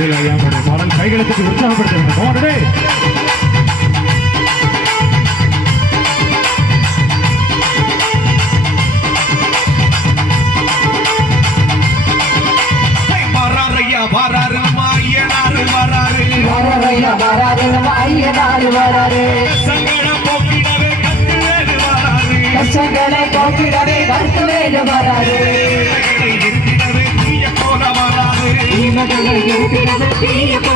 அடுத்தது ஐயாவுடைய பாடல் கைகளுக்கு உற்சாகப்படுத்த போனே வராரையா வராரு ஐயனாரு வராரு சங்கடம் போக்கிடவே கட்டுவேறு வராரு. கஷ்டங்களை போக்கிடவே வேண்டு வராரு. நிறுத்தி தீய